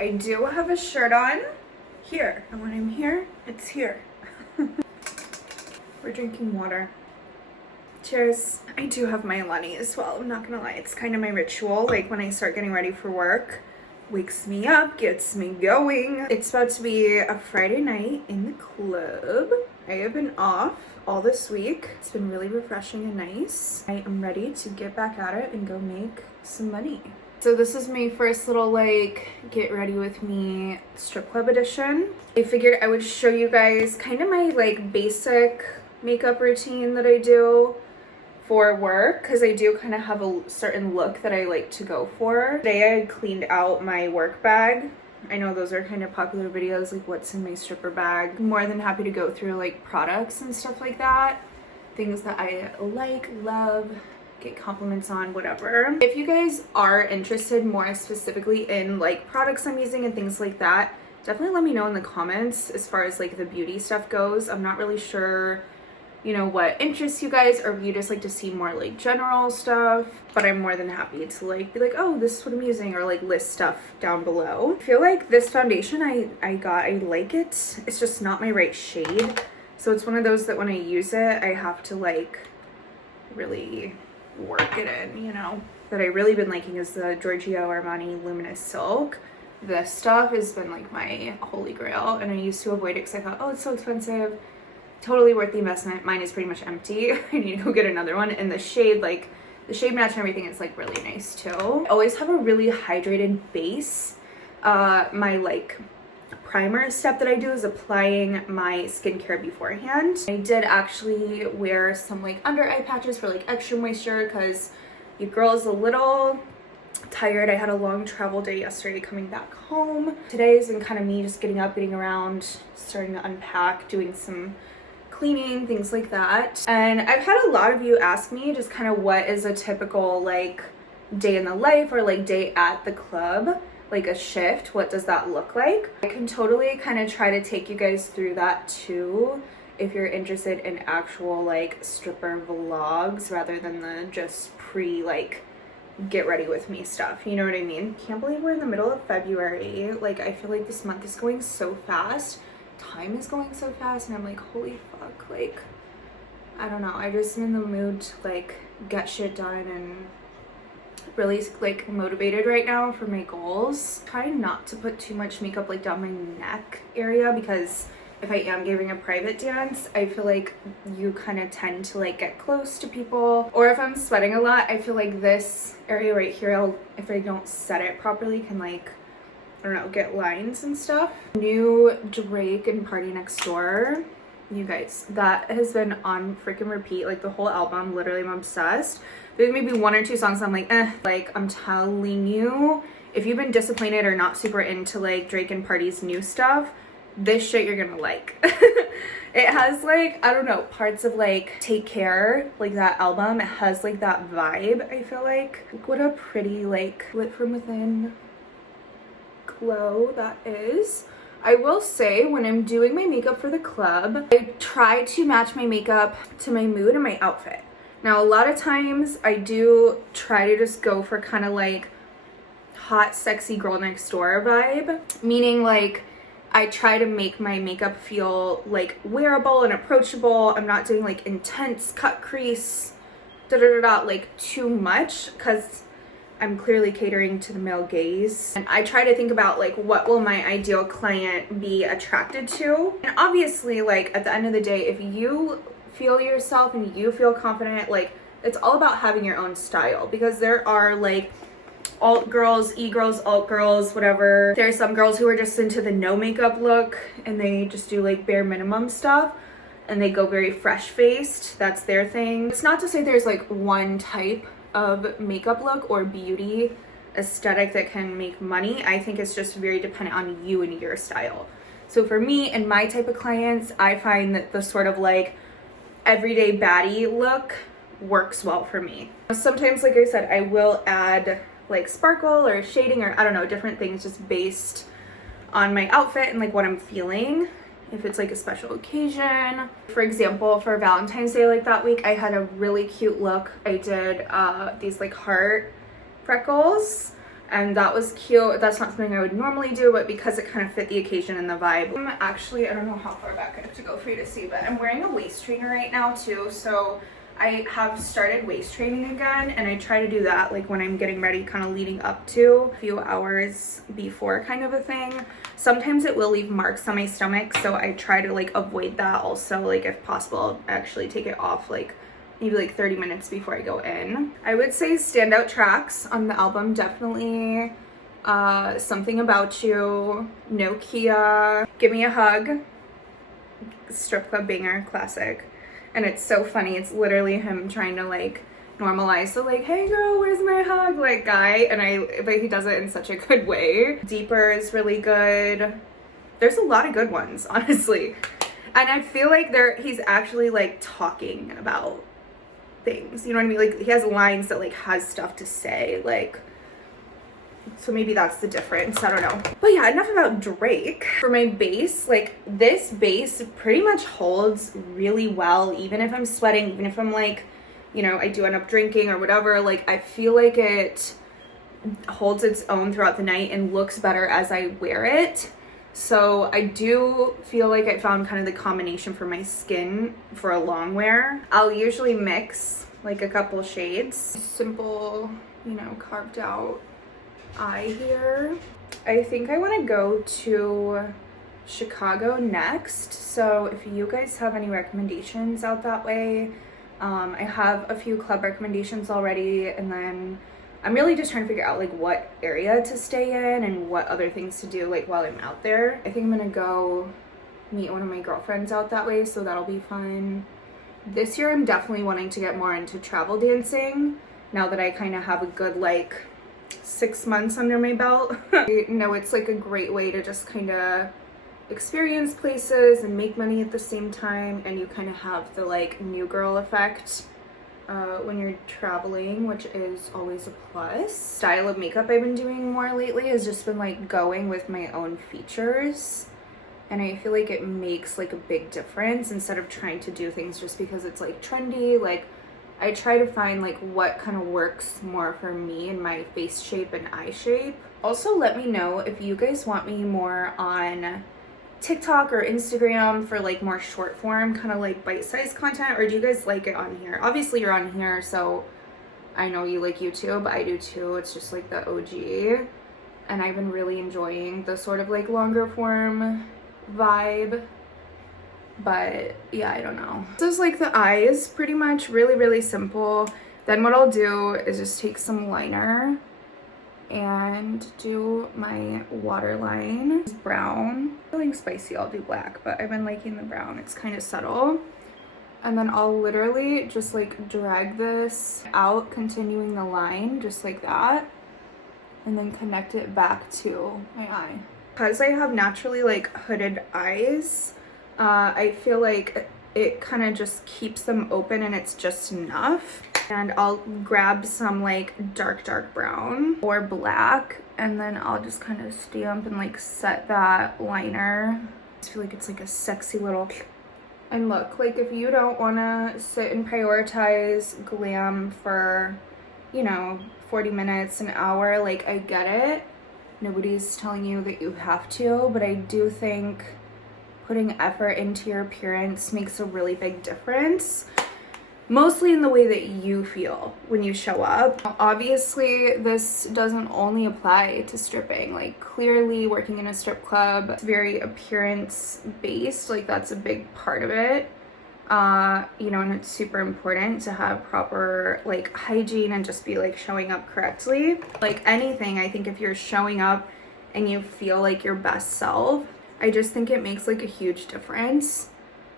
I do have a shirt on here, and when I'm here, it's here. We're drinking water. Cheers. I do have my Lenny as well, I'm not gonna lie. It's kind of my ritual, like when I start getting ready for work. Wakes me up, gets me going. It's about to be a Friday night in the club. I have been off all this week. It's been really refreshing and nice. I am ready to get back at it and go make some money. So this is my first little like get ready with me strip club edition. I figured I would show you guys kind of my like basic makeup routine that I do for work, because I do kind of have a certain look that I like to go for. Today I cleaned out my work bag. I know those are kind of popular videos, like what's in my stripper bag. I'm more than happy to go through like products and stuff like that. Things that I like, love, get compliments on, whatever. If you guys are interested more specifically in like products I'm using and things like that, definitely let me know in the comments as far as like the beauty stuff goes. I'm not really sure, you know, what interests you guys, or if you just like to see more like general stuff, but I'm more than happy to like be like, oh, this is what I'm using, or like list stuff down below. I feel like this foundation I got, I like it. It's just not my right shade. So it's one of those that when I use it, I have to like really work it in, you know. That I really been liking is the Giorgio Armani Luminous Silk. This stuff has been like my holy grail, and I used to avoid it because I thought, oh, it's so expensive. Totally worth the investment. Mine is pretty much empty. I need to go get another one. And the shade, like the shade match and everything is like really nice too. I always have a really hydrated base. My like primer step that I do is applying my skincare beforehand. I did actually wear some like under eye patches for like extra moisture because your girl is a little tired. I had a long travel day yesterday coming back home. Today has been kind of me just getting up, getting around, starting to unpack, doing some cleaning, things like that. And I've had a lot of you ask me just kind of what is a typical like day in the life or like day at the club, like a shift, what does that look like? I can totally kind of try to take you guys through that too if you're interested in actual like stripper vlogs rather than the just pre like get ready with me stuff, you know what I mean? Can't believe we're in the middle of February. Like I feel like this month is going so fast, time is going so fast, and I'm like, holy fuck, like I don't know, I just am in the mood to like get shit done and really like motivated right now for my goals. Try not to put too much makeup like down my neck area, because if I am giving a private dance, I feel like you kind of tend to like get close to people. Or if I'm sweating a lot, I feel like this area right here, if I don't set it properly, can like, I don't know, get lines and stuff. New Drake and Party Next Door. You guys, that has been on freaking repeat, like the whole album. Literally, I'm obsessed. There's maybe one or two songs I'm like, eh. Like, I'm telling you, if you've been disappointed or not super into like Drake and Party's new stuff, this shit you're gonna like. It has like, I don't know, parts of like Take Care, like that album. It has like that vibe, I feel like. What a pretty like lit from within glow that is. I will say, when I'm doing my makeup for the club, I try to match my makeup to my mood and my outfit. Now, a lot of times I do try to just go for kind of like hot, sexy girl next door vibe, meaning like I try to make my makeup feel like wearable and approachable. I'm not doing like intense cut crease, like too much, because I'm clearly catering to the male gaze. And I try to think about like, what will my ideal client be attracted to? And obviously, like at the end of the day, if you feel yourself and you feel confident, like it's all about having your own style, because there are like alt girls, e-girls, alt girls, whatever. There's some girls who are just into the no makeup look and they just do like bare minimum stuff and they go very fresh faced. That's their thing. It's not to say there's like one type of makeup look or beauty aesthetic that can make money. I think it's just very dependent on you and your style. So for me and my type of clients, I find that the sort of like everyday baddie look works well for me. Sometimes, like I said, I will add like sparkle or shading or I don't know, different things just based on my outfit and like what I'm feeling. If it's like a special occasion. For example, for Valentine's Day like that week, I had a really cute look. I did these like heart freckles. and that was cute. That's not something I would normally do, but because it kind of fit the occasion and the vibe. Actually, I don't know how far back I have to go for you to see, but I'm wearing a waist trainer right now too, so I have started waist training again, and I try to do that like when I'm getting ready, kind of leading up to a few hours before kind of a thing. Sometimes it will leave marks on my stomach, so I try to like avoid that also, like if possible, actually take it off like maybe like 30 minutes before I go in. I would say standout tracks on the album, definitely Something About You, Nokia, Give Me a Hug, Strip Club banger, classic. And it's so funny, it's literally him trying to like normalize the like, hey girl, where's my hug, like guy, but he does it in such a good way. Deeper is really good. There's a lot of good ones, honestly. And I feel like he's actually like talking about things, you know what I mean? Like he has lines that like has stuff to say, like, so maybe that's the difference, I don't know. But yeah, enough about Drake. For my bass, like this bass pretty much holds really well, even if I'm sweating, even if I'm like, you know, I do end up drinking or whatever, like I feel like it holds its own throughout the night and looks better as I wear it. So I do feel like I found kind of the combination for my skin for a long wear. I'll usually mix like a couple shades. Simple, you know, carved out eye here. I think I want to go to Chicago next. So if you guys have any recommendations out that way, I have a few club recommendations already, and then I'm really just trying to figure out like what area to stay in and what other things to do like while I'm out there. I think I'm gonna go meet one of my girlfriends out that way, so that'll be fun. This year I'm definitely wanting to get more into travel dancing now that I kind of have a good like 6 months under my belt. I know it's like a great way to just kind of experience places and make money at the same time, and you kind of have the like new girl effect when you're traveling, which is always a plus. Style of makeup I've been doing more lately has just been like going with my own features, and I feel like it makes like a big difference instead of trying to do things just because it's like trendy. Like I try to find like what kind of works more for me and my face shape and eye shape. Also, let me know if you guys want me more on TikTok or Instagram for like more short form, kind of like bite-sized content, or do you guys like it on here? Obviously you're on here, so I know you like YouTube. I do too. It's just like the OG, and I've been really enjoying the sort of like longer form vibe. But yeah, I don't know. This is like the eyes, pretty much, really simple. Then what I'll do is just take some liner and do my waterline. It's brown. Feeling spicy, I'll do black, but I've been liking the brown. It's kind of subtle. And then I'll literally just like drag this out, continuing the line just like that, and then connect it back to my eye. Because I have naturally like hooded eyes, I feel like it kind of just keeps them open and it's just enough. And I'll grab some like dark brown or black, and then I'll just kind of stamp and like set that liner. I just feel like it's like a sexy little. And look, like if you don't want to sit and prioritize glam for, you know, 40 minutes, an hour, like I get it. Nobody's telling you that you have to, but I do think putting effort into your appearance makes a really big difference. Mostly in the way that you feel when you show up. Obviously, this doesn't only apply to stripping. Like clearly working in a strip club, it's very appearance based. Like that's a big part of it. You know, and it's super important to have proper like hygiene and just be like showing up correctly. Like anything, I think if you're showing up and you feel like your best self, I just think it makes like a huge difference.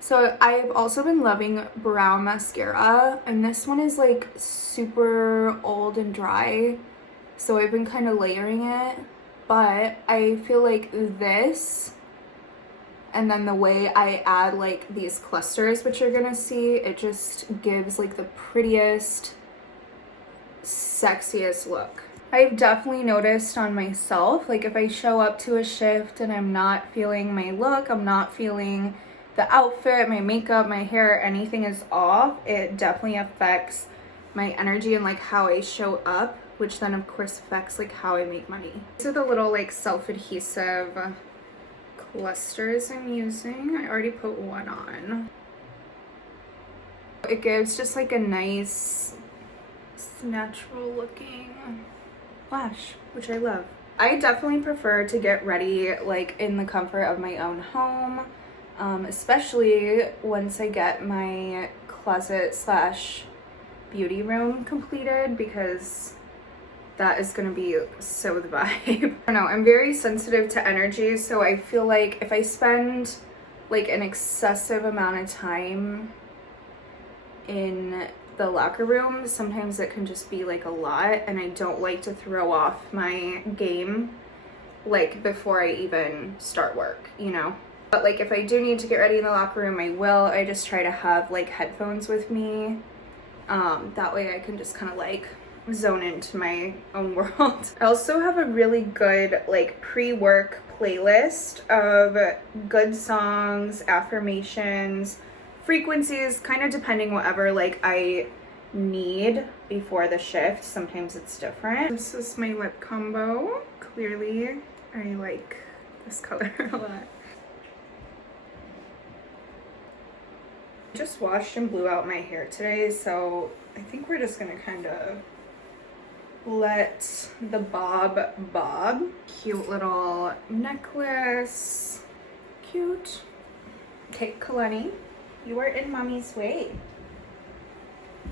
So I've also been loving brown mascara, and this one is like super old and dry, so I've been kind of layering it, but I feel like this and then the way I add like these clusters, which you're gonna see, it just gives like the prettiest, sexiest look. I've definitely noticed on myself, like if I show up to a shift and I'm not feeling my look, I'm not feeling the outfit, my makeup, my hair, anything is off, it definitely affects my energy and like how I show up which then of course affects like how I make money. These are the little like self-adhesive clusters I'm using. I already put one on. It gives just like a nice natural looking lash, which I love. I definitely prefer to get ready like in the comfort of my own home, especially once I get my closet slash beauty room completed, because that is gonna be so the vibe. I don't know, I'm very sensitive to energy, so I feel like if I spend like an excessive amount of time in the locker room, sometimes it can just be like a lot, and I don't like to throw off my game like before I even start work, you know? But like if I do need to get ready in the locker room, I will. I just try to have like headphones with me. That way I can just kind of like zone into my own world. I also have a really good like pre-work playlist of good songs, affirmations, frequencies, kind of depending whatever like I need before the shift. Sometimes it's different. This is my lip combo. Clearly I like this color a lot. Just washed and blew out my hair today, so I think we're just gonna kind of let the bob. Cute little necklace. Cute. Okay, Kalani, you are in mommy's way.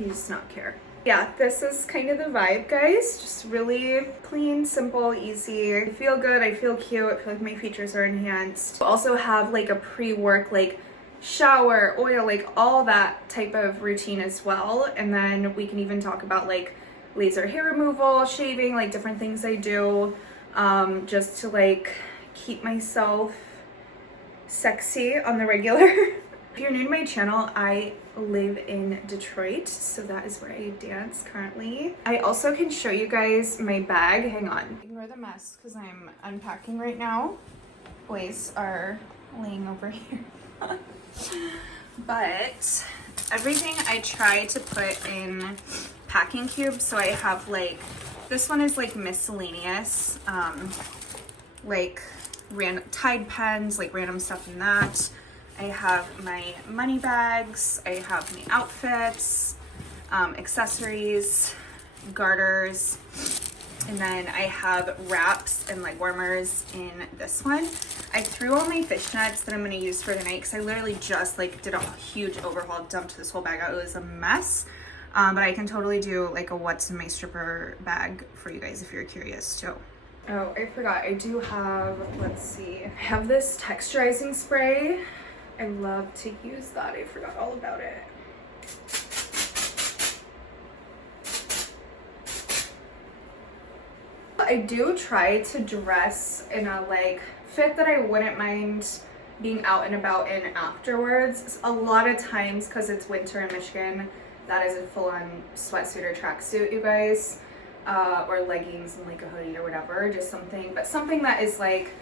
You just not care. Yeah, this is kind of the vibe, guys. Just really clean, simple, easy. I feel good, I feel cute, I feel like my features are enhanced. Also have like a pre-work like shower, oil, like all that type of routine as well. And then we can even talk about like laser hair removal, shaving, like different things I do just to like keep myself sexy on the regular. If you're new to my channel, I live in Detroit, so that is where I dance currently. I also can show you guys my bag. Hang on. Ignore the mess because I'm unpacking right now. Boys are laying over here. But everything I try to put in packing cubes. So I have like, this one is like miscellaneous, like random Tide pens, like random stuff in that. I have my money bags, I have my outfits, accessories, garters, and then I have wraps and like warmers in this one. I threw all my fishnets that I'm gonna use for the night because I literally just like did a huge overhaul, dumped this whole bag out. It was a mess, but I can totally do like a what's in my stripper bag for you guys if you're curious too. Oh, I forgot, I do have, let's see, I have this texturizing spray. I love to use that. I forgot all about it. I do try to dress in a like fit that I wouldn't mind being out and about in afterwards. A lot of times, because it's winter in Michigan, that is a full-on sweatsuit or tracksuit, you guys, or leggings and like a hoodie or whatever, just something, but something that is like,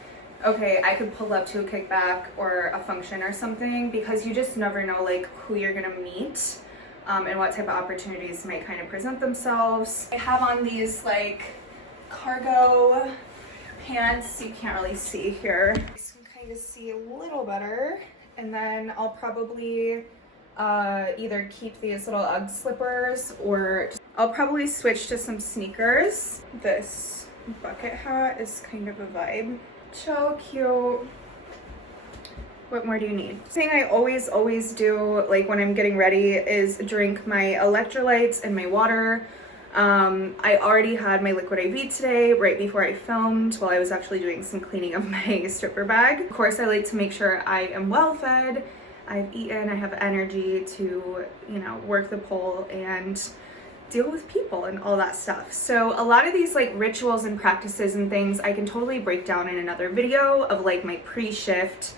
okay, I could pull up to a kickback or a function or something, because you just never know like who you're gonna meet and what type of opportunities might kind of present themselves. I have on these like cargo pants, you can't really see here. You can kind of see a little better. And then I'll probably either keep these little Ugg slippers, or I'll probably switch to some sneakers. This bucket hat is kind of a vibe. So cute. What more do you need? Thing I always do like when I'm getting ready is drink my electrolytes and my water. I already had my liquid IV today right before I filmed, while I was actually doing some cleaning of my stripper bag. Of course, I like to make sure I am well fed, I've eaten, I have energy to, you know, work the pole and deal with people and all that stuff. So a lot of these like rituals and practices and things I can totally break down in another video of like my pre-shift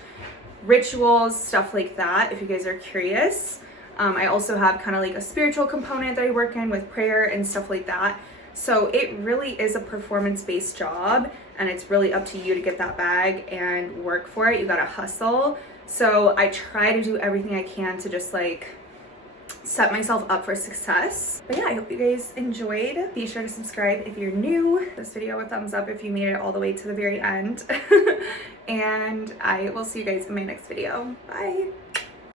rituals, stuff like that, if you guys are curious. I also have kind of like a spiritual component that I work in with prayer and stuff like that. So it really is a performance-based job, and it's really up to you to get that bag and work for it. You gotta hustle. So I try to do everything I can to just like set myself up for success. But yeah, I hope you guys enjoyed. Be sure to subscribe if you're new. This video a thumbs up if you made it all the way to the very end. And I will see you guys in my next video. Bye.